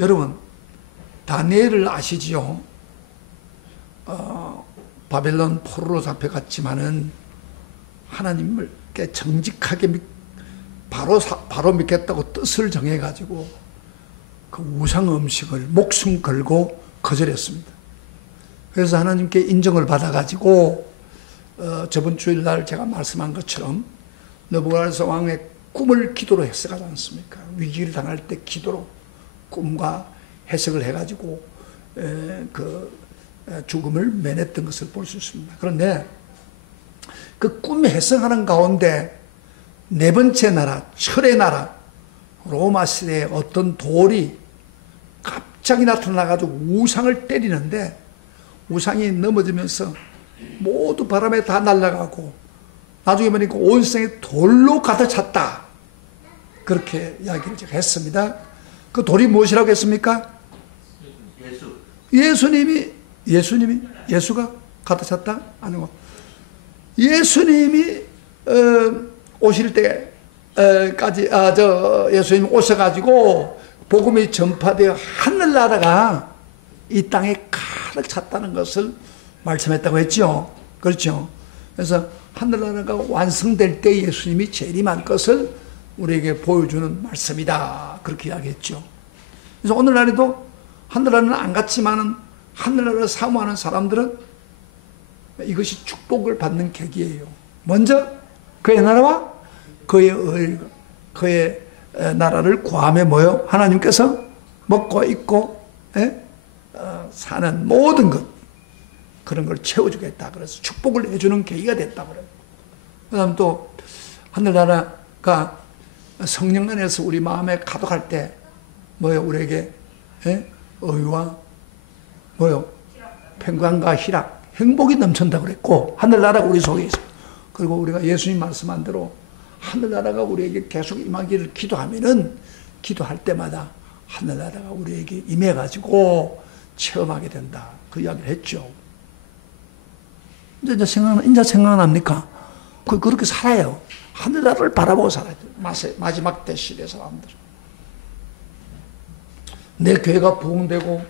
여러분, 다니엘을 아시지요? 바벨론 포로로 잡혀갔지만은 하나님께 정직하게 바로 믿겠다고 뜻을 정해가지고 그 우상 음식을 목숨 걸고 거절했습니다. 그래서 하나님께 인정을 받아가지고 저번 주일날 제가 말씀한 것처럼 느부갓네살 왕의 꿈을 기도로 해석하지 않습니까? 위기를 당할 때 기도로 꿈과 해석을 해가지고 죽음을 면했던 것을 볼 수 있습니다. 그런데 그 꿈에 해석하는 가운데 네 번째 나라, 철의 나라, 로마 시대에 어떤 돌이 갑자기 나타나가지고 우상을 때리는데 우상이 넘어지면서 모두 바람에 다 날아가고 나중에 보니까 온 세상이 돌로 가득 찼다. 그렇게 이야기를 제가 했습니다. 그 돌이 무엇이라고 했습니까? 예수가 가득 찼다? 아니고 예수님이 오실 때까지 예수님이 오셔가지고 복음이 전파되어 하늘나라가 이 땅에 가득 찼다는 것을 말씀했다고 했죠. 그렇죠. 그래서 하늘나라가 완성될 때 예수님이 재림할 것을 우리에게 보여주는 말씀이다. 그렇게 이야기했죠. 그래서 오늘날에도 하늘나라는 안 갔지만은 하늘나라를 사모하는 사람들은 이것이 축복을 받는 계기예요. 먼저 그의 나라와 그의 나라를 구하며 뭐요? 하나님께서 먹고 입고 사는 모든 것 그런 걸 채워주겠다. 그래서 축복을 해주는 계기가 됐다고 그래요. 그 다음 또 하늘나라가 성령 안에서 우리 마음에 가득할 때 뭐요? 우리에게 의와 뭐요? 평강과 희락, 행복이 넘친다고 그랬고 하늘나라가 우리 속에 있어. 그리고 우리가 예수님 말씀한 대로 하늘나라가 우리에게 계속 임하기를 기도하면은 기도할 때마다 하늘나라가 우리에게 임해가지고 체험하게 된다. 그 이야기를 했죠. 이제 생각납니까? 그렇게 살아요. 하늘나라를 바라보고 살아야 돼요. 마지막 때 시대 사람들은. 내 교회가 부흥되고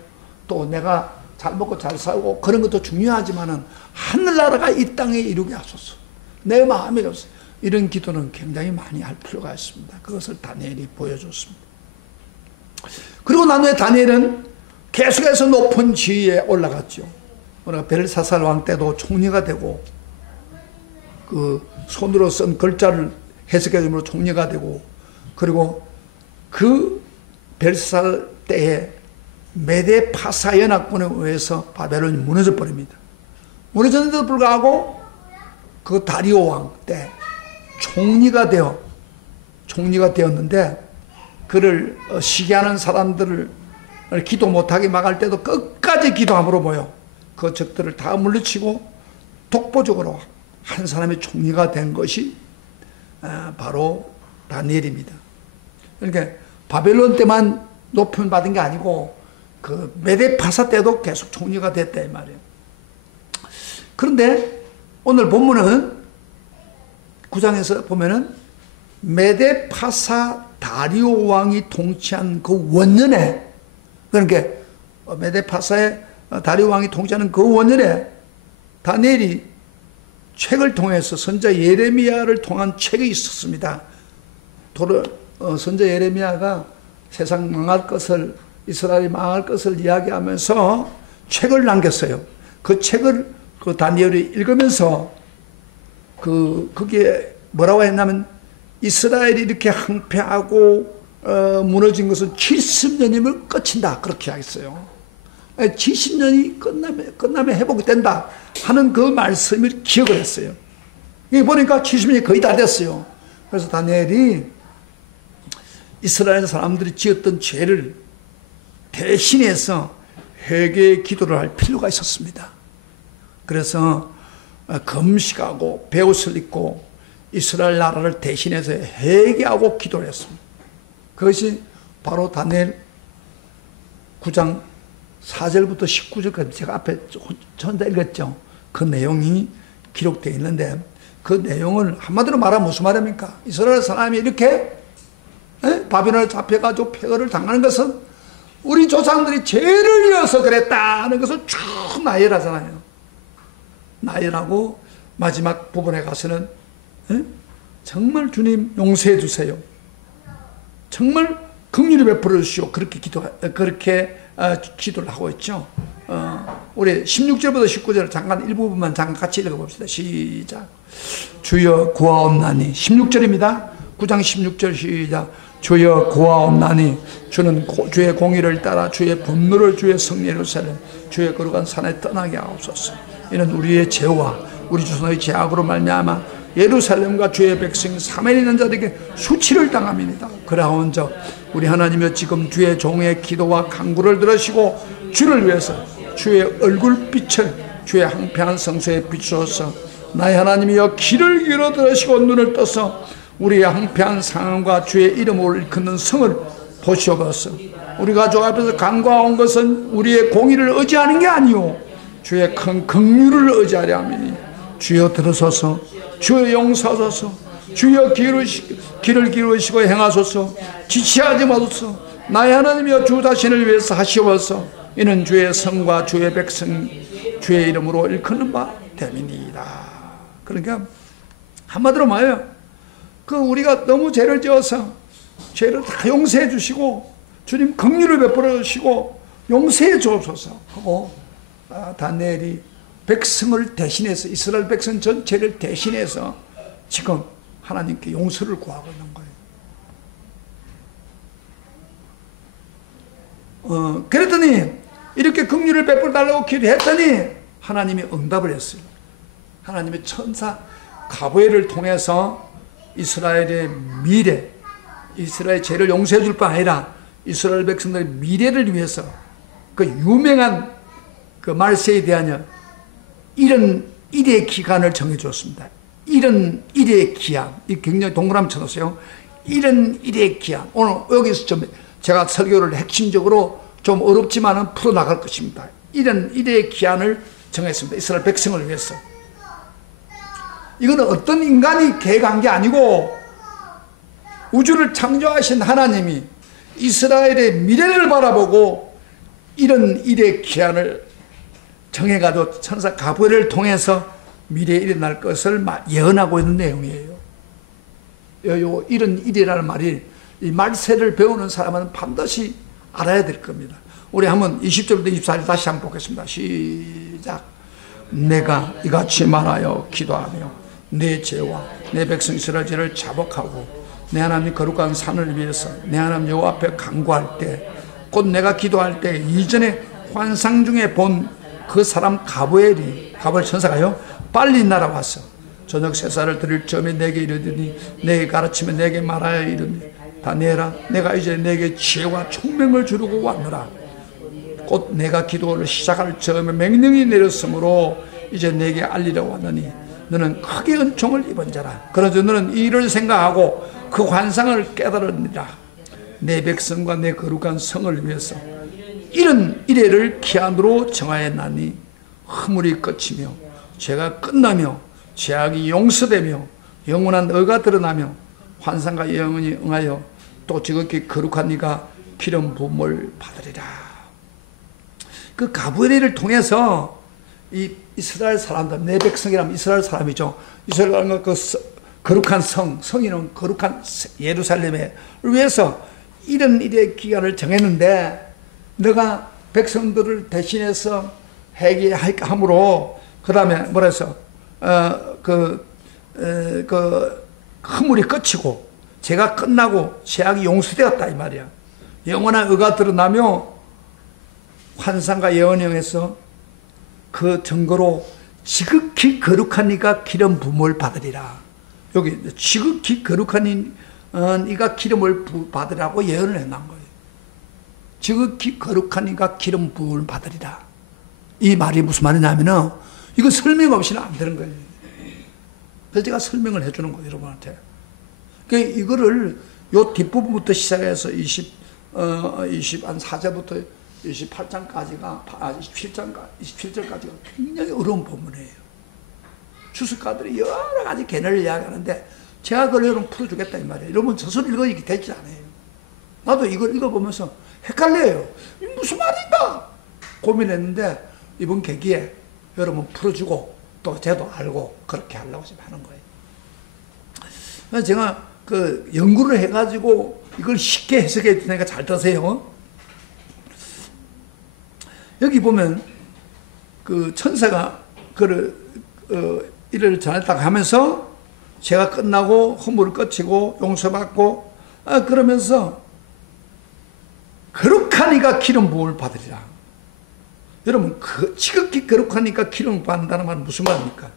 또 내가 잘 먹고 잘 살고 그런 것도 중요하지만은 하늘나라가 이 땅에 이루게 하소서. 내 마음에 없어. 이런 기도는 굉장히 많이 할 필요가 있습니다. 그것을 다니엘이 보여줬습니다. 그리고 나중에 다니엘은 계속해서 높은 지위에 올라갔죠. 우리가 벨사살 왕 때도 총리가 되고 그 손으로 쓴 글자를 해석해줌으로 총리가 되고 그리고 그 벨사살 때에 메데 파사 연합군에 의해서 바벨론이 무너져 버립니다. 무너졌는데도 불구하고 그 다리오 왕 때 총리가 되었는데 그를 시기하는 사람들을 기도 못하게 막을 때도 끝까지 기도함으로 모여 그 적들을 다 물리치고 독보적으로 한 사람의 총리가 된 것이 바로 다니엘입니다. 그러니까 바벨론 때만 높임 받은 게 아니고 그 메데파사 때도 계속 총리가 됐다 이 말이에요. 그런데 오늘 본문은 9장에서 보면은 메데파사 다리오 왕이 통치한 그 원년에 그러니까 메데파사의 다리오 왕이 통치하는 그 원년에 다니엘이 책을 통해서 선자 예레미야를 통한 책이 있었습니다. 선자 예레미야가 세상 망할 것을 이스라엘이 망할 것을 이야기하면서 책을 남겼어요. 그 책을 그 다니엘이 읽으면서 그게 뭐라고 했냐면 이스라엘이 이렇게 항폐하고 무너진 것은 70년이면 끝인다. 그렇게 하겠어요. 70년이 끝나면 회복이 된다 하는 그 말씀을 기억을 했어요. 여기 보니까 70년이 거의 다 됐어요. 그래서 다니엘이 이스라엘 사람들이 지었던 죄를 대신해서 회개의 기도를 할 필요가 있었습니다. 그래서 금식하고 베옷을 입고 이스라엘 나라를 대신해서 회개하고 기도를 했습니다. 그것이 바로 다니엘 9장 4절부터 19절까지 제가 앞에 전다 읽었죠. 그 내용이 기록되어 있는데 그 내용을 한마디로 말하면 무슨 말입니까? 이스라엘 사람이 이렇게 바벨론에 잡혀가지고 폐허를 당하는 것은 우리 조상들이 죄를 지어서 그랬다는 것을 쭉 나열하잖아요. 나열하고 마지막 부분에 가서는 정말 주님 용서해 주세요. 정말 긍휼히 베풀어 주시오. 그렇게 기도를 하고 있죠. 우리 16절부터 19절 잠깐 일부분만 잠깐 같이 읽어봅시다. 시작. 주여 구하옵나니 16절입니다. 9장 16절 시작. 주여 구하옵나니 주는 주의 공의를 따라 주의 분노를 주의 성 예루살렘 주의 거룩한 산에 떠나게 하옵소서. 이는 우리의 죄와 우리 조상의 죄악으로 말미암아 예루살렘과 주의 백성 사면에 있는 자들에게 수치를 당함이니이다. 그러하온즉 우리 하나님이여 지금 주의 종의 기도와 간구를 들으시고 주를 위해서 주의 얼굴빛을 주의 황폐한 성소에 비추어서 나의 하나님이여 귀를 기울여 들으시고 눈을 떠서 우리의 황폐한 상황과 주의 이름을 일컫는 성을 보시옵소서. 우리가 주 앞에서 간구하온 것은 우리의 공의를 의지하는 게 아니오 주의 큰 긍휼을 의지하려 함이니 주여 들으소서. 주여 용서하소서. 주여 귀를 기울이시고 행하소서. 지체하지 마소서. 나의 하나님이여 주 자신을 위해서 하시옵소서. 이는 주의 성과 주의 백성 주의 이름으로 일컫는 바 됨이니이다. 그러니까 한마디로 말해요. 우리가 너무 죄를 지어서 죄를 다 용서해 주시고 주님 긍휼을 베풀어 주시고 용서해 주옵소서 하고 다니엘이 백성을 대신해서 이스라엘 백성 전체를 대신해서 지금 하나님께 용서를 구하고 있는 거예요. 그랬더니 이렇게 긍휼을 베풀어 달라고 기도했더니 하나님이 응답을 했어요. 하나님의 천사 가브엘을 통해서 이스라엘의 미래, 이스라엘의 죄를 용서해 줄 뿐 아니라 이스라엘 백성들의 미래를 위해서 그 유명한 그 말세에 대한 이런 일의 기간을 정해주었습니다. 이런 일의 기한, 이 굉장히 동그라미 쳐놓으세요. 이런 일의 기한. 오늘 여기서 좀 제가 설교를 핵심적으로 좀 어렵지만은 풀어나갈 것입니다. 이런 일의 기한을 정했습니다. 이스라엘 백성을 위해서. 이거는 어떤 인간이 계획한 게 아니고 우주를 창조하신 하나님이 이스라엘의 미래를 바라보고 이런 일의 기한을 정해가지고 천사 가브엘을 통해서 미래에 일어날 것을 예언하고 있는 내용이에요. 이런 일이라는 말이 이 말세를 배우는 사람은 반드시 알아야 될 겁니다. 우리 한번 20절부터 24절 다시 한번 보겠습니다. 시작. 내가 이같이 말하여 기도하며 내 죄와 내 백성 이스라엘 죄를 자복하고 내 하나님 거룩한 산을 위해서 내 하나님 여호와 앞에 간구할 때 곧 내가 기도할 때 이전에 환상 중에 본 그 사람 가브엘 천사가요 빨리 날아와서 저녁 세사를 드릴 점에 내게 이르더니 내게 가르치며 내게 말하여 이르니 다니엘아 내가 이제 내게 지혜와 총명을 주려고 왔노라. 곧 내가 기도를 시작할 점에 맹령이 내렸으므로 이제 내게 알리려고 왔느니 너는 크게 은총을 입은 자라. 그러므로 너는 이 일을 생각하고 그 환상을 깨달으니라. 내 백성과 내 거룩한 성을 위해서 이런 이래를 기한으로 정하였나니 허물이 끝이며 죄가 끝나며 죄악이 용서되며 영원한 의가 드러나며 환상과 예언이 응하여 또 지극히 거룩한 네가 기름 부음을 받으리라. 그 가브리엘을 통해서 이 이스라엘 사람들, 내 백성이라면 이스라엘 사람이죠. 이스라엘은 그 거룩한 성인은 거룩한 예루살렘을 위해서 이런 일의 기간을 정했는데 너가 백성들을 대신해서 회개함으로 그 다음에 뭐라 해서 허물이 끝이고 죄가 끝나고 죄악이 용서되었다 이 말이야. 영원한 의가 드러나며 환상과 예언에 의해서 그 증거로 지극히 거룩한 이가 기름 부음을 받으리라. 여기 지극히 거룩한 이가 기름을 받으라고 예언을 해놓은 거예요. 지극히 거룩한 이가 기름 부음을 받으리라. 이 말이 무슨 말이냐면은 이거 설명 없이는 안 되는 거예요. 그래서 제가 설명을 해주는 거예요, 여러분한테. 그러니까 이거를 요 뒷부분부터 시작해서 24절부터 28장까지가 27절까지가 굉장히 어려운 본문이에요. 주석가들이 여러 가지 개념을 이야기하는데 제가 그걸 여러분 풀어주겠다 이 말이에요. 여러분 저서를 읽어야 되지 않아요. 나도 이걸 읽어보면서 헷갈려요. 무슨 말인가 고민했는데 이번 계기에 여러분 풀어주고 또 저도 알고 그렇게 하려고 지금 하는 거예요. 그래서 제가 그 연구를 해가지고 이걸 쉽게 해석해 주니까 잘 들으세요. 여기 보면 그 천사가 이를 전했다고 하면서 죄가 끝나고 허물을 끝이고 용서받고 그러면서 거룩하니까 기름 부음을 받으리라. 여러분 지극히 거룩하니까 기름 받는다는 말은 무슨 말입니까?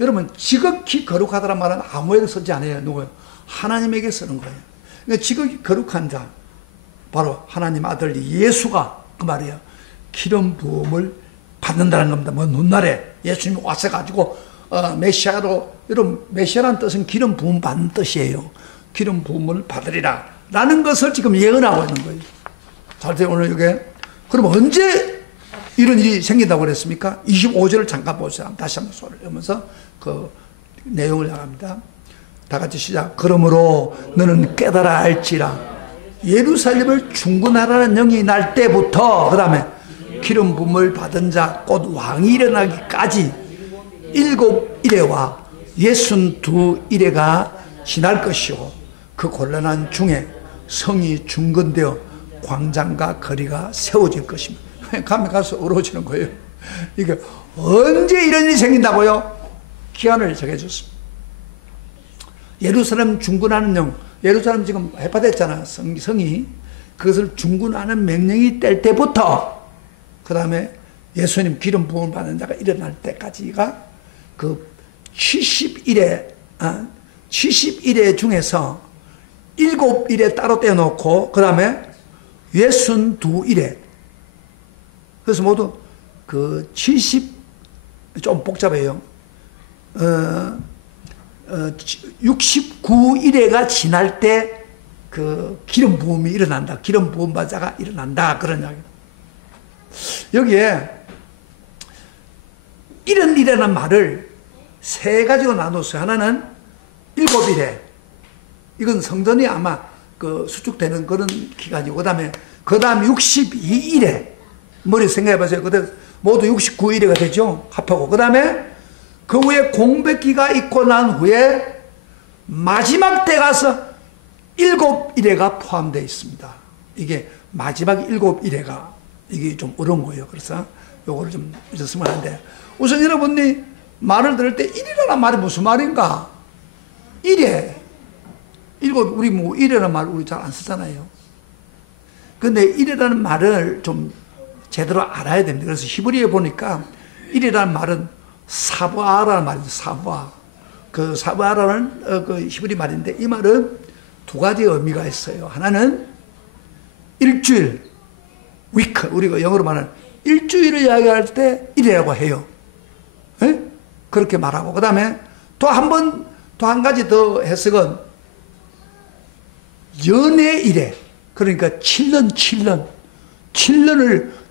여러분 지극히 거룩하다는 말은 아무에게 쓰지 않아요. 누구요? 하나님에게 쓰는 거예요. 그러니까 지극히 거룩한 자 바로 하나님 아들 예수가 그 말이에요. 기름 부음을 받는다는 겁니다. 뭐 눈날에 예수님이 와서가지고 메시아로, 여러분 메시아라는 뜻은 기름 부음 받는 뜻이에요. 기름 부음을 받으리라 라는 것을 지금 예언하고 있는 거예요. 잘 돼요 오늘 이게. 그럼 언제 이런 일이 생긴다고 그랬습니까? 25절을 잠깐 보세요. 다시 한번 소리를 내면서 그 내용을 나갑니다. 다 같이 시작. 그러므로 너는 깨달아 알지라 예루살렘을 중군하라는 영이 날 때부터 그 다음에 기름 부음을 받은 자 곧 왕이 일어나기까지 7일에와 62일에가 지날 것이요 그 곤란한 중에 성이 중건되어 광장과 거리가 세워질 것입니다. 가면 가서 어려워지는 거예요. 이게 언제 이런 일이 생긴다고요? 기한을 정해줬습니다. 예루살렘 중군하는 영, 예루살렘 지금 해파됐잖아 성이. 그것을 중군하는 명령이 뗄 때부터 그 다음에 예수님 기름 부음을 받는 자가 일어날 때까지가 그 70일에 중에서 7일에 따로 떼어놓고 그 다음에 62일에 그래서 모두 그 좀 복잡해요. 69일에가 지날 때 그 기름 부음이 일어난다. 기름 부음 받자가 일어난다. 그런 이야기입니다. 여기에 이런 일이라는 말을 세 가지로 나눴어요. 하나는 7일에 이건 성전이 아마 그 수축되는 그런 기간이고 그 다음에 62일에 머리 생각해 보세요. 그때 모두 69일에가 되죠. 합하고 그 다음에 그 후에 공백기가 있고 난 후에 마지막 때 가서 7일에가 포함되어 있습니다. 이게 마지막 7일에가 이게 좀 어려운 거예요. 그래서 요거를 좀 잊었으면 하는데 우선 여러분이 말을 들을 때 1이라는 말이 무슨 말인가? 1에 우리 뭐 1이라는 말 우리 잘 안 쓰잖아요. 근데 1이라는 말을 좀 제대로 알아야 됩니다. 그래서 히브리에 보니까 1이라는 말은 사부아라는 말이죠. 사부아. 그 사부아라는 그 히브리 말인데 이 말은 두 가지 의미가 있어요. 하나는 일주일, 위크, 우리가 영어로 말하는 일주일을 이야기할 때 1이라고 해요. 에? 그렇게 말하고 그 다음에 또 한 가지 더 해석은 연의 일에 그러니까 7년을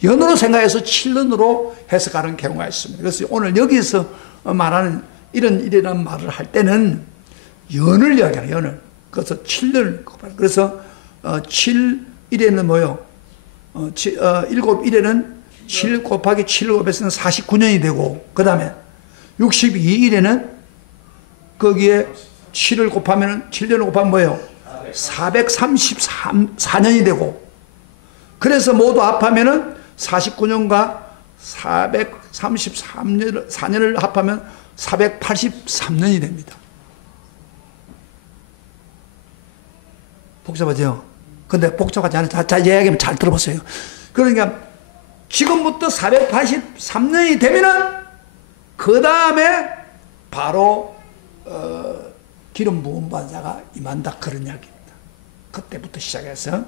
연으로 생각해서 7년으로 해석하는 경우가 있습니다. 그래서 오늘 여기서 말하는 이런 일이라는 말을 할 때는 연을 이야기하는 연을. 그래서 7년을 그래서 7일에는 뭐요? 7일에는 7 곱하기 7을 곱해서는 49년이 되고 그 다음에 62일에는 거기에 7을 곱하면 7년을 곱하면 뭐예요? 434년이 되고 그래서 모두 합하면은 49년과 433년을 합하면 483년이 됩니다. 복잡하죠? 근데 복잡하지 않아요. 자, 이야기하면 잘 들어보세요. 그러니까 지금부터 483년이 되면은 그 다음에 바로 기름 부음 받은 자가 임한다 그런 이야기입니다. 그때부터 시작해서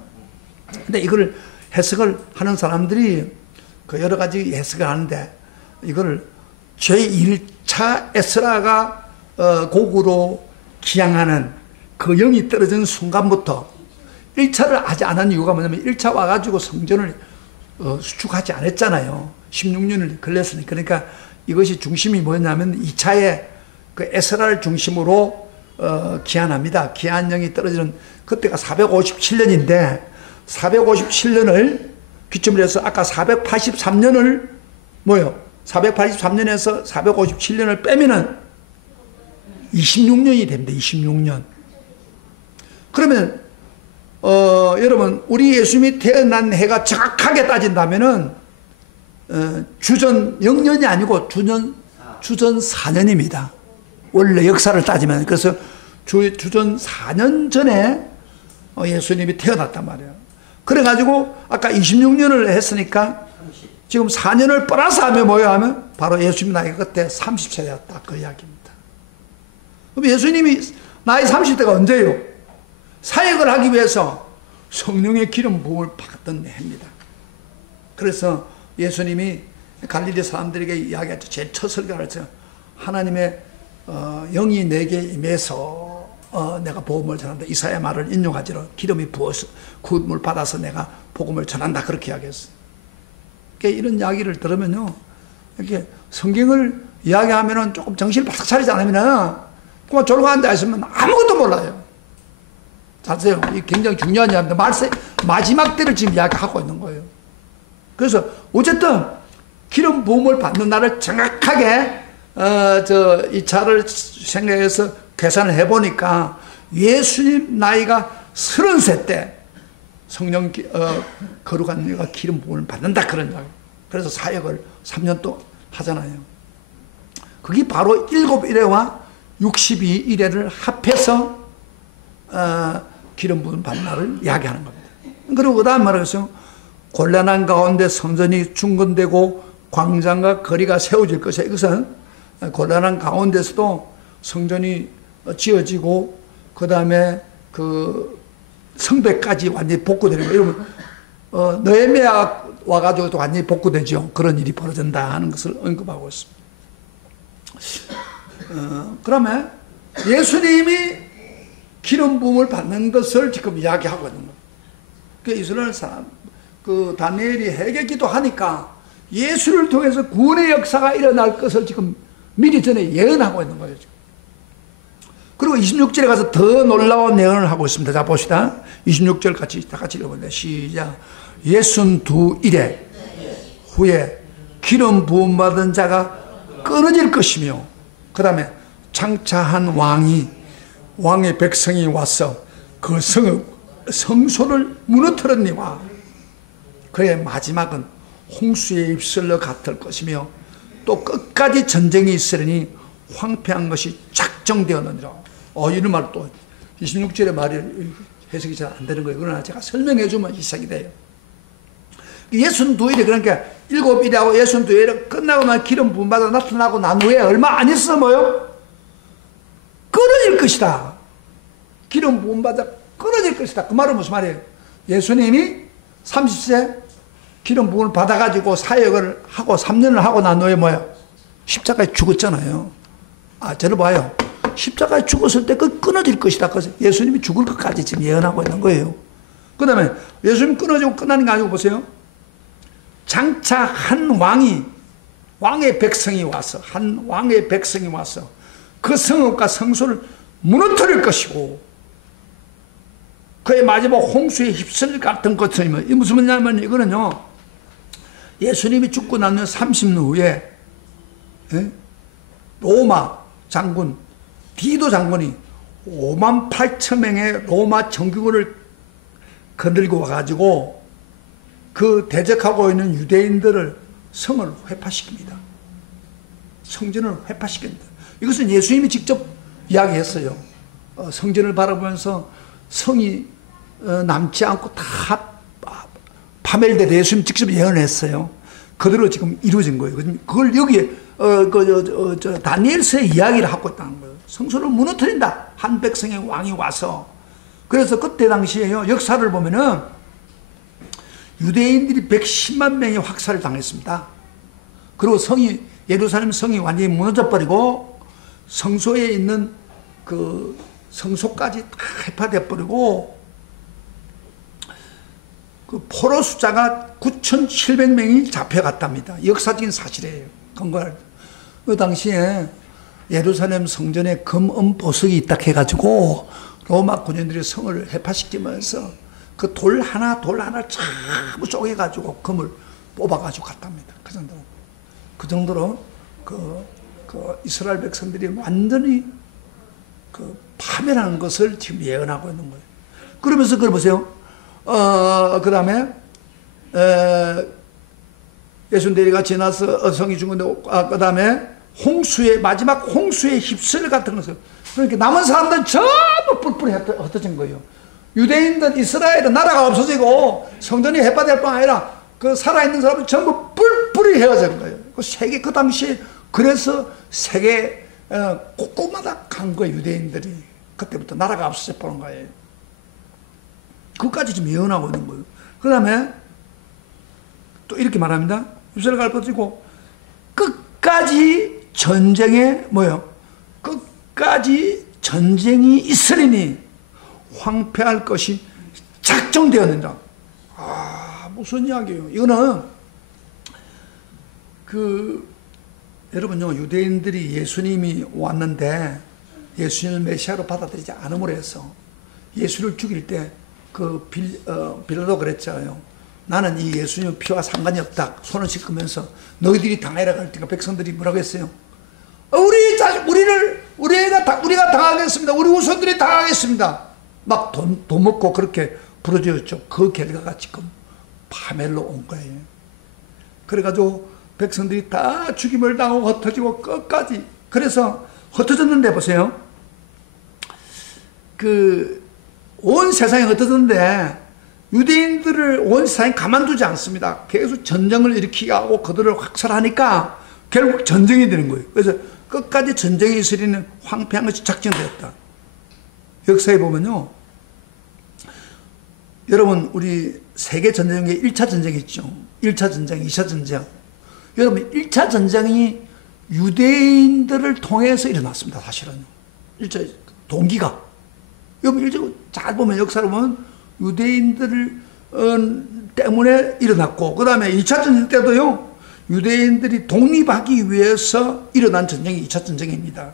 근데 이걸 해석을 하는 사람들이 그 여러 가지 해석을 하는데 이걸 제1차 에스라가 곡으로 기양하는 그 영이 떨어지는 순간부터 1차를 하지 않은 이유가 뭐냐면 1차 와가지고 성전을 수축하지 않았잖아요. 16년을 걸렸으니까. 그러니까 이것이 중심이 뭐냐면 2차에 그 에스라를 중심으로 기한합니다. 기한령이 떨어지는 그때가 457년인데 457년을 기점으로 해서 아까 483년을 뭐요? 483년에서 457년을 빼면은 26년이 됩니다. 26년. 그러면 여러분 우리 예수님이 태어난 해가 정확하게 따진다면은 주전 0년이 아니고 주전 4년입니다. 원래 역사를 따지면. 그래서 주전 4년 전에 예수님이 태어났단 말이에요. 그래가지고 아까 26년을 했으니까 지금 4년을 플러스 하면 뭐예요? 하면 바로 예수님 나이가 그때 30세였다. 그 이야기입니다. 그럼 예수님이 나이 30대가 언제예요? 사역을 하기 위해서 성령의 기름 부음을 받던 해입니다. 그래서 예수님이 갈릴리 사람들에게 이야기했죠. 제일 첫 설교를 했죠. 하나님의 영이 내게 임해서 내가 복음을 전한다. 이사야 말을 인용하지로 기름이 부어서 구름을 받아서 내가 복음을 전한다. 그렇게 이야기했어요. 그러니까 이런 이야기를 들으면요, 이렇게 성경을 이야기하면은 조금 정신을 바짝 차리지 않으면은 그만 졸고 앉아 있으면 아무것도 몰라요. 자세요. 이 굉장히 중요한 이야기인데 마지막 때를 지금 이야기하고 있는 거예요. 그래서 어쨌든 기름 부음을 받는 날을 정확하게 이 차를 생각해서 계산을 해보니까 예수님 나이가 30세 때 성령 거룩한 여가 기름 부음을 받는다 그런 이야기. 그래서 사역을 3년 또 하잖아요. 그게 바로 7일회와 62일회를 합해서 기름 부음 받는 날을 이야기하는 겁니다. 그리고 그 다음 말하겠어요. 곤란한 가운데 성전이 중건되고 광장과 거리가 세워질 것이야. 이것은 곤란한 가운데서도 성전이 지어지고 그 다음에 그 성벽까지 완전히 복구되는 거예요. 여러분 느헤미야 와가지고 완전히 복구되죠. 그런 일이 벌어진다 하는 것을 언급하고 있습니다. 그러면 예수님이 기름 부음을 받는 것을 지금 이야기하고 있는 거예요. 그 이스라엘 사람 그 다니엘이 회개 기도하니까 예수를 통해서 구원의 역사가 일어날 것을 지금 미리 전에 예언하고 있는 거예요. 지금. 그리고 26절에 가서 더 놀라운 예언을 하고 있습니다. 자 봅시다. 26절 다 같이 읽어보세요. 시작. 62일에 후에 기름 부음 받은 자가 끊어질 것이며 그 다음에 장차한 왕의 백성이 와서 그 성소를 무너뜨렸니와 그의 마지막은 홍수의 입술로 같을 것이며 또 끝까지 전쟁이 있으려니 황폐한 것이 작정되었느니라. 이런 말 또 26절의 말이 해석이 잘 안 되는 거예요. 그러나 제가 설명해 주면 이해이 돼요. 62일에 그러니까 7일하고 62일에 끝나고만 기름 부음 받아 나타나고 난 후에 얼마 안 있어 뭐요? 끊어질 것이다. 기름 부음 받아 끊어질 것이다. 그 말은 무슨 말이에요? 예수님이 30세 기름 부음을 받아가지고 사역을 하고 3년을 하고 난 후에 뭐야? 십자가에 죽었잖아요. 저를 봐요. 십자가에 죽었을 때 그 끊어질 것이다. 그래서 예수님이 죽을 것까지 지금 예언하고 있는 거예요. 그 다음에 예수님 끊어지고 끝나는 거 아니고 보세요. 장차 한 왕의 백성이 와서 그 성읍과 성소를 무너뜨릴 것이고 그의 마지막 홍수에 휩쓸릴 같은 것처럼. 이 무슨 말이냐면 이거는요. 예수님이 죽고 나면 30년 후에 로마 장군 디도 장군이 58,000명의 로마 정규군을 거들고 와가지고 그 대적하고 있는 유대인들을 성을 회파시킵니다. 성전을 회파시킵니다. 이것은 예수님이 직접 이야기했어요. 성전을 바라보면서 성이 남지 않고 다 파멸되다 예수님 직접 예언했어요. 그대로 지금 이루어진 거예요. 그걸 여기에 다니엘서의 이야기를 하고 있다는 거예요. 성소를 무너뜨린다. 한 백성의 왕이 와서. 그래서 그때 당시에요. 역사를 보면은 유대인들이 110만 명이 확살을 당했습니다. 그리고 예루살렘 성이 완전히 무너져 버리고 성소에 있는 그 성소까지 다 해파돼 버리고 그 포로 숫자가 9,700명이 잡혀갔답니다. 역사적인 사실이에요. 그 당시에 예루살렘 성전에 금은 보석이 있다 해가지고 로마 군인들이 성을 해파시키면서 그 돌 하나를 전부 쪼개가지고 금을 뽑아가지고 갔답니다. 그 정도로 그 이스라엘 백성들이 완전히 그 파멸하는 것을 지금 예언하고 있는 거예요. 그러면서 그걸 보세요. 그 다음에 예수 내리가 지나서 성이 죽은데, 그 다음에 마지막 홍수에 휩쓸려 같은 것을, 그러니까 남은 사람들은 전부 뿔뿔이 흩어진 거예요. 유대인들, 이스라엘은 나라가 없어지고 성전이 해파될 뿐 아니라 그 살아있는 사람은 전부 뿔뿔이 헤어진 거예요. 그 세계, 그 당시에 그래서 세계 곳곳마다 간 거예요. 유대인들이. 그때부터 나라가 없어져 버린 거예요. 그것까지 지금 예언하고 있는 거예요. 그 다음에 또 이렇게 말합니다. 유세를 갈라지고 끝까지 전쟁에 끝까지 전쟁이 있으리니 황폐할 것이 작정되었느니라. 무슨 이야기예요? 이거는 여러분요, 유대인들이 예수님이 왔는데 예수님을 메시아로 받아들이지 않음으로 해서 예수를 죽일 때 빌라도 그랬잖아요. 나는 이 예수님 피와 상관이 없다. 손을 씻으면서 너희들이 당해라 그러니까 백성들이 뭐라고 했어요? 우리가 당하겠습니다. 우리 후손들이 당하겠습니다. 막 돈 먹고 그렇게 부르짖었죠. 그 결과가 지금 파멸로 온 거예요. 그래가지고 백성들이 다 죽임을 당하고 흩어지고 끝까지. 그래서 흩어졌는데 보세요. 온 세상에 흩어졌는데 유대인들을 온 세상에 가만두지 않습니다. 계속 전쟁을 일으키게 하고 그들을 확살하니까 결국 전쟁이 되는 거예요. 그래서 끝까지 전쟁이 있으리는 황폐한 것이 작정되었다. 역사에 보면요, 여러분, 우리 세계 전쟁 중에 1차 전쟁이 있죠. 1차 전쟁, 2차 전쟁. 여러분, 1차 전쟁이 유대인들을 통해서 일어났습니다. 사실은 1차 동기가, 여러분 잘 보면, 역사를 보면 유대인들 때문에 일어났고, 그 다음에 2차 전쟁 때도요, 유대인들이 독립하기 위해서 일어난 전쟁이 2차 전쟁입니다.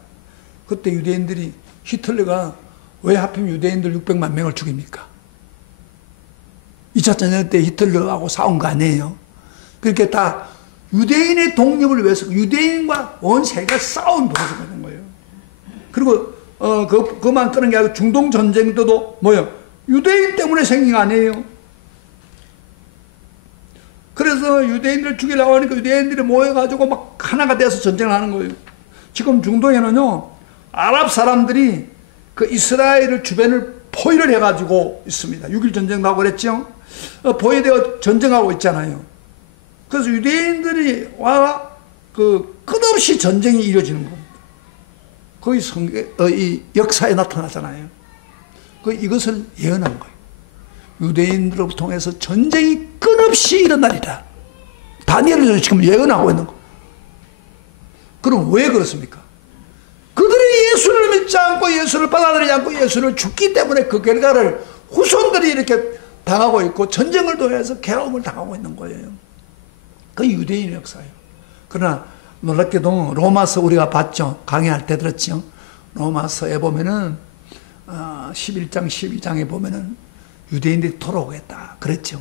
그때 유대인들이, 히틀러가 왜 하필 유대인들 600만 명을 죽입니까? 2차 전쟁 때 히틀러하고 싸운 거 아니에요? 그렇게 다 유대인의 독립을 위해서 유대인과 온 세계가 싸운 버릇이 되는 거예요. 그리고 그만 끄는 게 아니라 중동 전쟁 때도 유대인 때문에 생긴 거 아니에요? 그래서 유대인들을 죽이려고 하니까 유대인들이 모여가지고 막 하나가 돼서 전쟁을 하는 거예요. 지금 중동에는요, 아랍 사람들이 그 이스라엘을 주변을 포위를 해가지고 있습니다. 6.1 전쟁 나고 그랬죠? 포위되어 전쟁하고 있잖아요. 그래서 유대인들이 끝없이 전쟁이 이루어지는 겁니다. 거의 이 역사에 나타나잖아요. 이것을 예언한 거예요. 유대인들을 통해서 전쟁이 끊없이 일어나리라. 다니엘은 지금 예언하고 있는 거예요. 그럼 왜 그렇습니까? 그들이 예수를 믿지 않고 예수를 받아들이지 않고 예수를 죽기 때문에 그 결과를 후손들이 이렇게 당하고 있고 전쟁을 통해서 괴로움을 당하고 있는 거예요. 그 유대인의 역사예요. 그러나 놀랍게도 로마서 우리가 봤죠. 강의할 때 들었죠. 로마서에 보면은 11장 12장에 보면은 유대인들이 돌아오겠다 그랬죠.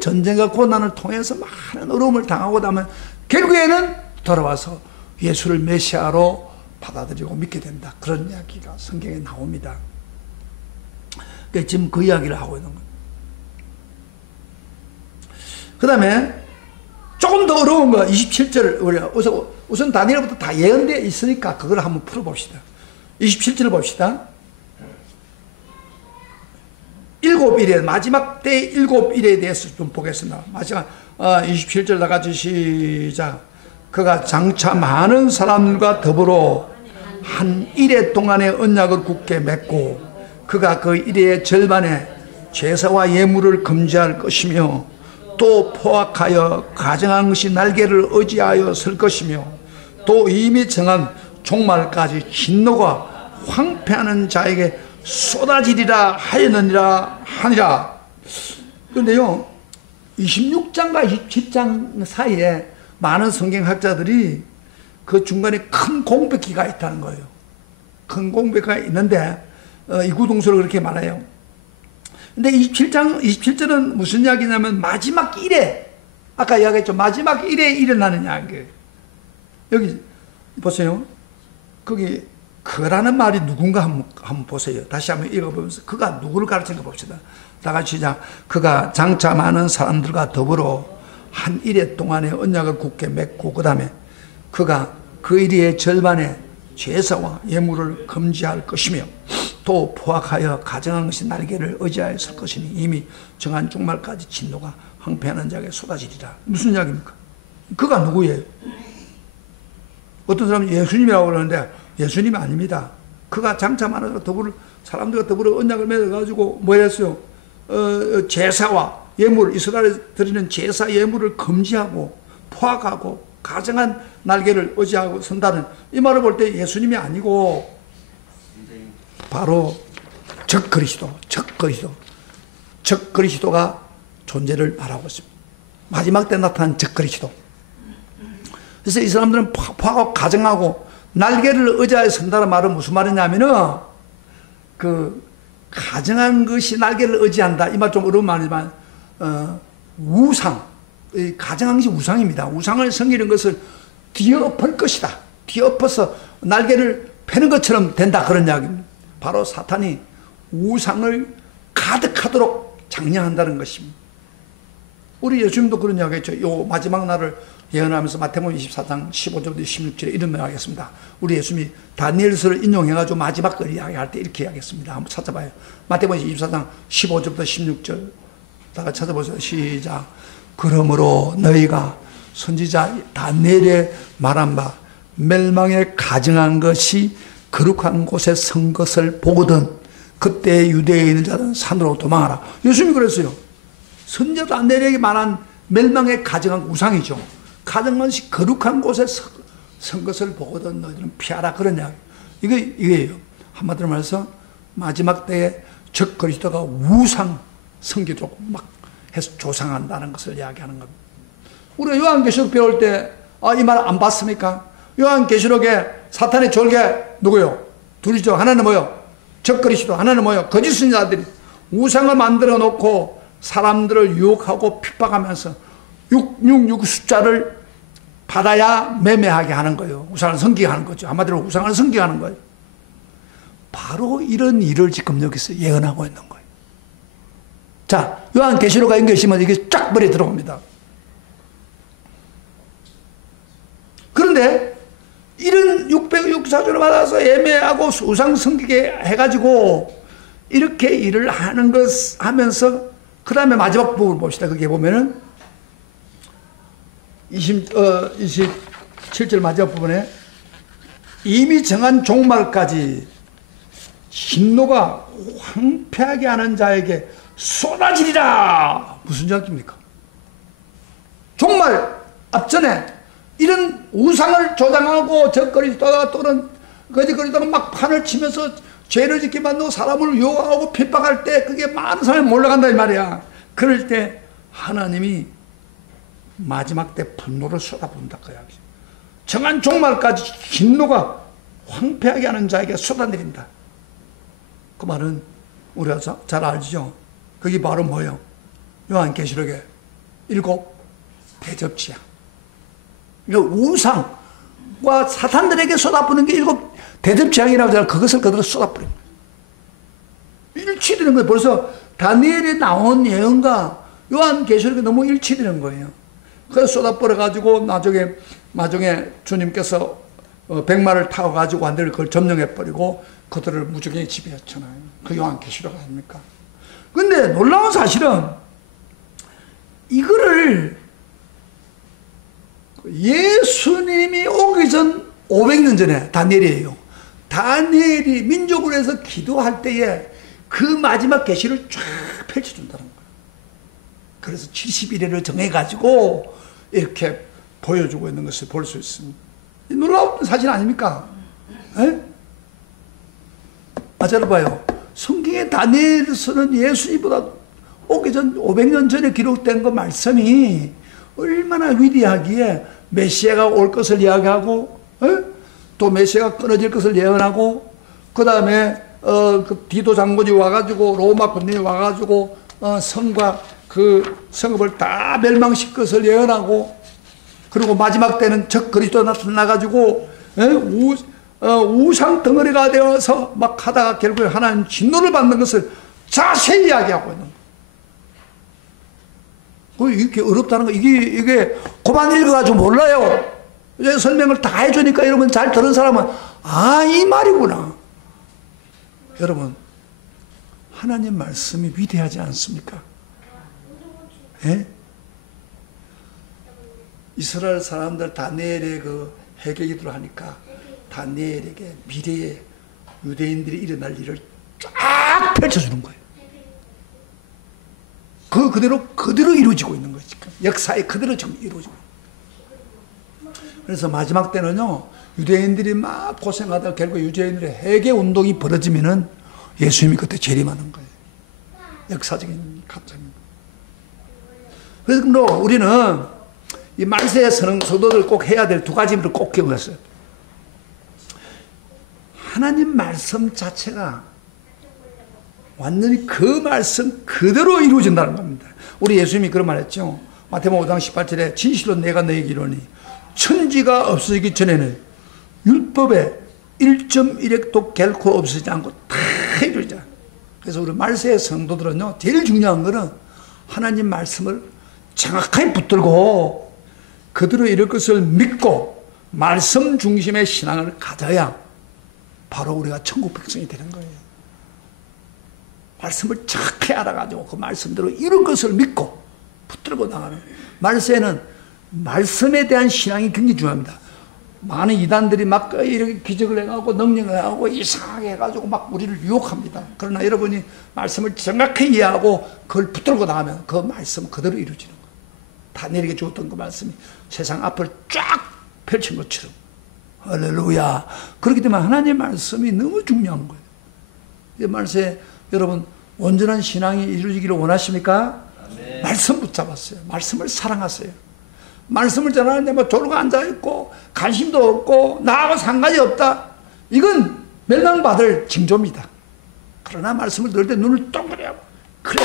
전쟁과 고난을 통해서 많은 어려움을 당하고 나면 결국에는 돌아와서 예수를 메시아로 받아들이고 믿게 된다. 그런 이야기가 성경에 나옵니다. 지금 그 이야기를 하고 있는 거예요. 그 다음에 조금 더 어려운 거 27절 우리가 우선 다니엘부터 다 예언되어 있으니까 그걸 한번 풀어봅시다. 27절을 봅시다. 7일에 마지막 때 7일에 대해서 좀 보겠습니다. 마지막 27절 나가지 시작. 그가 장차 많은 사람들과 더불어 한 일해 동안의 언약을 굳게 맺고 그가 그 일의 절반에 제사와 예물을 금지할 것이며 또 포악하여 가정한 것이 날개를 의지하여 설 것이며 또 이미 정한 종말까지 진노가 황폐하는 자에게 쏟아지리라 하니라. 그런데요, 26장과 27장 사이에 많은 성경학자들이 그 중간에 큰 공백기가 있다는 거예요. 큰 공백기가 있는데 이구동설을 그렇게 말해요. 근데 27절은 무슨 이야기냐면 마지막 일에, 아까 이야기했죠. 마지막 일에 일어나는 이야기예요. 여기 보세요. 거기 그라는 말이 누군가 한번 보세요. 다시 한번 읽어보면서 그가 누구를 가르치는가 봅시다. 다 같이 시작. 그가 장차 많은 사람들과 더불어 한 일해 동안에 언약을 굳게 맺고 그 다음에 그가 그 일의 절반에 제사와 예물을 금지할 것이며 또 포악하여 가정한 것이 날개를 의지하여 설 것이니 이미 정한 종말까지 진노가 황폐하는 자에게 쏟아지리라. 무슨 이야기입니까? 그가 누구예요? 어떤 사람은 예수님이라고 그러는데 예수님이 아닙니다. 그가 장차 많은 사람들과 더불어 언약을 맺어가지고 뭐 했어요? 제사와 예물, 이스라엘에 드리는 제사 예물을 금지하고 포악하고 가정한 날개를 의지하고 선다는 이 말을 볼 때 예수님이 아니고 바로 적 그리스도가 존재를 말하고 있습니다. 마지막 때 나타난 적 그리스도. 그래서 이 사람들은 포악하고 가정하고 날개를 의지하여 선다는 말은 무슨 말이냐면은 그 가정한 것이 날개를 의지한다. 이 말 좀 어려운 말이지만 우상, 가정한 것이 우상입니다. 우상을 섬기는 것을 뒤엎을 것이다. 뒤엎어서 날개를 펴는 것처럼 된다. 그런 이야기입니다. 바로 사탄이 우상을 가득하도록 장려한다는 것입니다. 우리 예수님도 그런 이야기 했죠. 요 마지막 날을 예언하면서 마태복음 24장 15절부터 16절에 이런 말 하겠습니다. 우리 예수님이 다니엘서를 인용해가지고 마지막 걸 이야기할 때 이렇게 하겠습니다. 한번 찾아봐요. 마태복음 24장 15절부터 16절. 다가 찾아보세요. 시작. 그러므로 너희가 선지자 다니엘의 말한 바 멸망에 가증한 것이 거룩한 곳에 선 것을 보거든 그때 유대에 있는 자들은 산으로 도망하라. 예수님이 그랬어요. 선지자 다니엘에게 말한 멸망에 가증한 우상이죠. 가증한 것이 거룩한 곳에 선 것을 보거든 너희들은 피하라. 그런 이야기. 이거예요. 한마디로 말해서 마지막 때에 적 그리스도가 우상 섬기도록 막 해서 조상한다는 것을 이야기하는 겁니다. 우리가 요한계시록 배울 때 이 말 안 봤습니까? 요한계시록에 사탄의 졸개 누구요? 둘이죠. 하나는 뭐요? 적 그리스도. 하나는 뭐요? 거짓 선지자들이 우상을 만들어 놓고 사람들을 유혹하고 핍박하면서 666 숫자를 받아야 매매하게 하는 거예요. 우상을 섬기게 하는 거죠. 한마디로 우상을 섬기게 하는 거예요. 바로 이런 일을 지금 여기서 예언하고 있는 거예요. 자, 요한계시록과 연결시면 이게 쫙 머리에 들어옵니다. 그런데 이런 664조를 받아서 애매하고 우상 섬기게 해가지고 이렇게 일을 하는 것 하면서 그 다음에 마지막 부분을 봅시다. 거기에 보면은 27절 마지막 부분에 이미 정한 종말까지 진노가 황폐하게 하는 자에게 쏟아지리라. 무슨 이야기입니까? 종말 앞전에 이런 우상을 조장하고 적거리다가 또는 거짓거리다가 막 판을 치면서 죄를 짓게 만들고 사람을 유혹하고 핍박할 때 그게 많은 사람이 몰려간다 이 말이야. 그럴 때 하나님이 마지막 때 분노를 쏟아부은다 그 이야기죠. 정한 종말까지 진노가 황폐하게 하는 자에게 쏟아내린다. 그 말은 우리가 잘 알죠. 그게 바로 뭐예요? 요한계시록에 7 대접지향. 그러니까 우상과 사탄들에게 쏟아부는 게 7 대접지향이라고 하잖아요. 그것을 그대로 쏟아부는 거예요. 일치되는 거예요. 벌써 다니엘에 나온 예언과 요한계시록이 너무 일치되는 거예요. 그래서 쏟아버려가지고 나중에 주님께서 백마를 타고가지고 완전히 그걸 점령해버리고 그들을 무적행에 지배했잖아요. 그 요한계시록 아닙니까? 근데 놀라운 사실은 이거를 예수님이 오기 전 500년 전에 다니엘이에요. 다니엘이 민족을 해서 기도할 때에 그 마지막 계시를 쫙 펼쳐준다는 거예요. 그래서 71회를 정해가지고 이렇게 보여주고 있는 것을 볼 수 있습니다. 놀라운 사실 아닙니까? 잘 봐요. 성경의 다니엘서는 예수님보다 오기 전 500년 전에 기록된 그 말씀이 얼마나 위대하기에 메시아가 올 것을 이야기하고 또 메시아가 끊어질 것을 예언하고 그 다음에 그 디도 장군이 와가지고 로마 군인이 와가지고 성과 그 성읍을 다 멸망시킬 것을 예언하고, 그리고 마지막 때는 적 그리스도 나타나가지고 우상 덩어리가 되어서 막 하다가 결국에 하나님 진노를 받는 것을 자세히 이야기하고 있는 거예요. 이렇게 어렵다는 거, 이게 그만 읽어가지고 몰라요. 이제 설명을 다 해주니까 여러분 잘 들은 사람은 이 말이구나. 여러분, 하나님 말씀이 위대하지 않습니까? 예? 이스라엘 사람들 다니엘의 그 해결기도를 하니까 다니엘에게 미래에 유대인들이 일어날 일을 쫙 펼쳐주는 거예요. 그대로 이루어지고 있는 거예요. 지금 역사에 그대로 지금 이루어지고 있는 거예요. 그래서 마지막 때는요, 유대인들이 막 고생하다가 결국 유대인들의 회개 운동이 벌어지면은 예수님이 그때 재림하는 거예요. 역사적인 감정입니다. 그래서 우리는 이 말세의 성도들 꼭 해야 될 두 가지를 꼭 기억했어요. 하나님 말씀 자체가 완전히 그 말씀 그대로 이루어진다는 겁니다. 우리 예수님이 그런 말 했죠. 마태복음 5장 18절에 진실로 내가 너에게 이르노니 천지가 없어지기 전에는 율법의 1.1획도 결코 없어지지 않고 다 이루어지자. 그래서 우리 말세의 성도들은요, 제일 중요한 거는 하나님 말씀을 정확하게 붙들고 그대로 이룰 것을 믿고 말씀 중심의 신앙을 가져야 바로 우리가 천국 백성이 되는 거예요. 말씀을 정확히 알아가지고 그 말씀대로 이룰 것을 믿고 붙들고 나가는. 말세는 말씀에 대한 신앙이 굉장히 중요합니다. 많은 이단들이 막 이렇게 기적을 해가고 능력을 해가고 이상하게 해가지고 막 우리를 유혹합니다. 그러나 여러분이 말씀을 정확히 이해하고 그걸 붙들고 나가면 그 말씀 그대로 이루어지는 거예요. 다니엘에게 주었던 그 말씀이 세상 앞을 쫙 펼친 것처럼. 할렐루야. 그렇기 때문에 하나님의 말씀이 너무 중요한 거예요. 이 말씀에 여러분 온전한 신앙이 이루어지기를 원하십니까? 네. 말씀 붙잡았어요. 말씀을 사랑하세요. 말씀을 전하는데 뭐 졸고 앉아있고 관심도 없고 나하고 상관이 없다. 이건 멸망받을 징조입니다. 그러나 말씀을 들을 때 눈을 동그랗게 그래.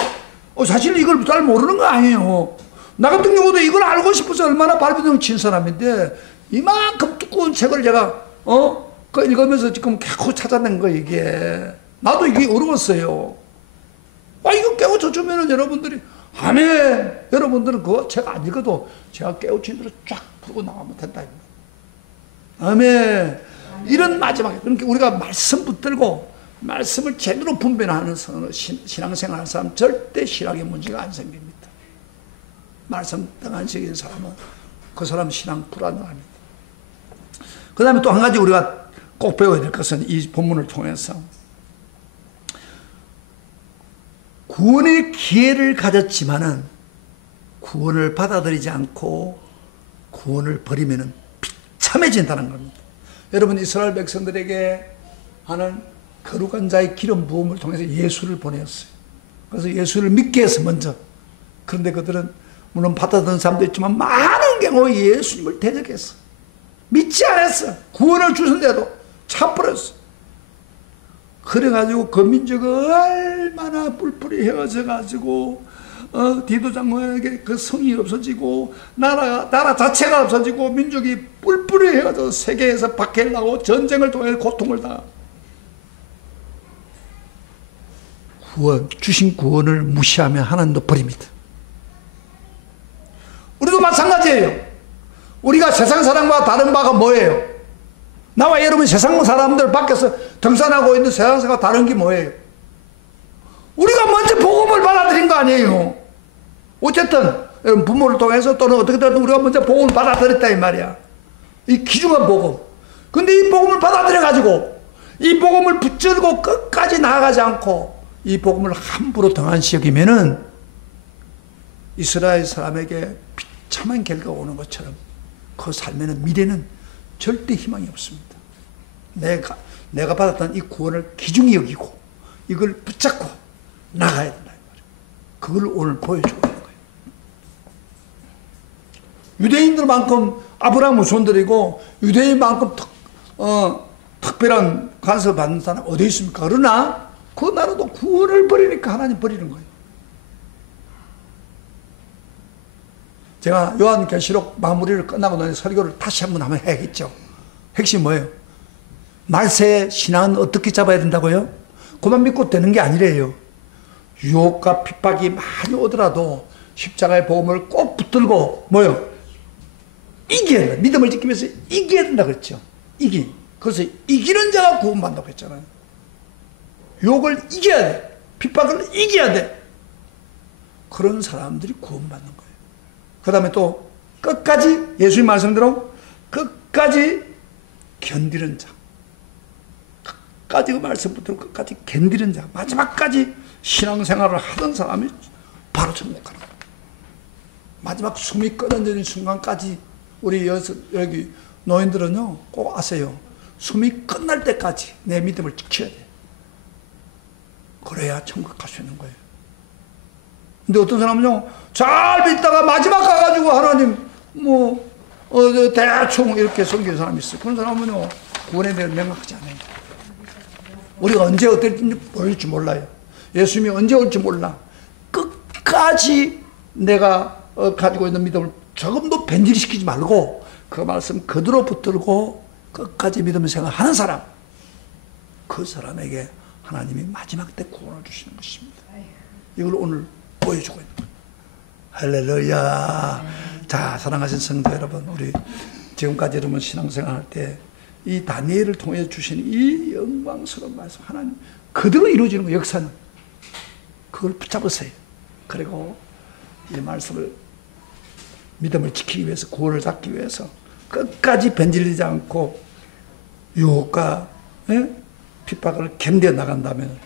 사실 이걸 잘 모르는 거 아니에요. 나 같은 경우도 이걸 알고 싶어서 얼마나 발버둥 친 사람인데 이만큼 두꺼운 책을 제가 그 읽으면서 지금 계속 찾아낸 거 이게. 나도 이게 어려웠어요. 이거 깨우쳐 주면은 여러분들이 아멘. 여러분들은 그거 제가 안 읽어도 제가 깨우친 대로 쫙 풀고 나가면 된다. 아멘. 이런 마지막에 그러니까 우리가 말씀 붙들고 말씀을 제대로 분별하는 신앙생활 하는 사람 절대 신앙에 문제가 안 생깁니다. 말씀 등한식인 사람은 그 사람 신앙 불안합니다. 그 다음에 또 한 가지 우리가 꼭 배워야 될 것은 이 본문을 통해서 구원의 기회를 가졌지만은 구원을 받아들이지 않고 구원을 버리면은 비참해진다는 겁니다. 여러분 이스라엘 백성들에게 하는 거룩한 자의 기름 부음을 통해서 예수를 보내었어요. 그래서 예수를 믿게 해서 먼저. 그런데 그들은 물론 받아들인 사람도 있지만 많은 경우 예수님을 대적했어. 믿지 않았어. 구원을 주신데도 차버렸어. 그래가지고 그 민족이 얼마나 뿔뿔이 헤어져가지고 디도 장군에게 그 성이 없어지고 나라 자체가 없어지고 민족이 뿔뿔이 헤어져 세계에서 박해를 전쟁을 통해 고통을 당하고 주신 구원을 무시하면 하나님도 버립니다. 우리도 마찬가지예요. 우리가 세상 사람과 다른 바가 뭐예요? 나와 여러분 세상 사람들 밖에서 등산하고 있는 세상과 다른 게 뭐예요? 우리가 먼저 복음을 받아들인 거 아니에요. 어쨌든 여러분 부모를 통해서 또는 어떻게든 우리가 먼저 복음을 받아들였다 이 말이야. 이 귀중한 복음. 근데 이 복음을 받아들여 가지고 이 복음을 붙들고 끝까지 나아가지 않고 이 복음을 함부로 등한시 여기면은 이스라엘 사람에게 비참한 결과가 오는 것처럼 그 삶에는 미래는 절대 희망이 없습니다. 내가 받았던 이 구원을 귀중히 여기고 이걸 붙잡고 나가야 된다. 그걸 오늘 보여주고 있는 거예요. 유대인들만큼 아브라함 후손들이고 유대인만큼 특별한 간섭을 받는 사람 어디 있습니까? 그러나 그 나라도 구원을 버리니까 하나님 버리는 거예요. 제가 요한계시록 마무리를 끝나고 나니 설교를 다시 한번 해야겠죠. 핵심이 뭐예요? 말세의 신앙은 어떻게 잡아야 된다고요? 그만 믿고 되는 게 아니래요. 유혹과 핍박이 많이 오더라도 십자가의 복음을 꼭 붙들고 뭐요? 이겨야 된다. 믿음을 지키기 위해서 이겨야 된다 그랬죠. 그래서 이기는 자가 구원받는다고 했잖아요. 유혹을 이겨야 돼. 핍박을 이겨야 돼. 그런 사람들이 구원받는 거예요. 그 다음에 또 끝까지 예수님 말씀대로 끝까지 견디는 자. 끝까지 그 말씀 붙들고 끝까지 견디는 자. 마지막까지 신앙생활을 하던 사람이 바로 천국 가는 거예요. 마지막 숨이 끊어지는 순간까지 우리 여기 노인들은요 꼭 아세요. 숨이 끝날 때까지 내 믿음을 지켜야 돼. 그래야 천국 갈 수 있는 거예요. 근데 어떤 사람은요 잘 믿다가 마지막 가가지고 하나님 대충 이렇게 섬기는 사람이 있어요. 그런 사람은요 구원에 대해 명확하지 않아요. 우리가 언제 어떨지 보일지 몰라요. 예수님이 언제 올지 몰라. 끝까지 내가 가지고 있는 믿음을 조금도 변질시키지 말고 그 말씀 그대로 붙들고 끝까지 믿음 생활하는 사람, 그 사람에게 하나님이 마지막 때 구원을 주시는 것입니다. 이걸 오늘 보여주고 있는 거예요. 할렐루야. 자, 사랑하신 성도 여러분, 우리 지금까지 여러분 신앙생활 할 때 이 다니엘을 통해 주신 이 영광스러운 말씀 하나님 그대로 이루어지는 거 역사는 그걸 붙잡으세요. 그리고 이 말씀을 믿음을 지키기 위해서 구원을 잡기 위해서 끝까지 변질되지 않고 유혹과 핍박을 견뎌 나간다면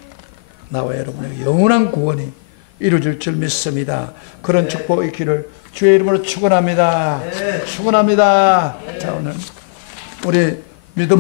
나와 여러분의 영원한 구원이 이루어질 줄 믿습니다. 그런 축복 있기를 주의 이름으로 축원합니다. 축원합니다. 자, 오늘 우리 믿음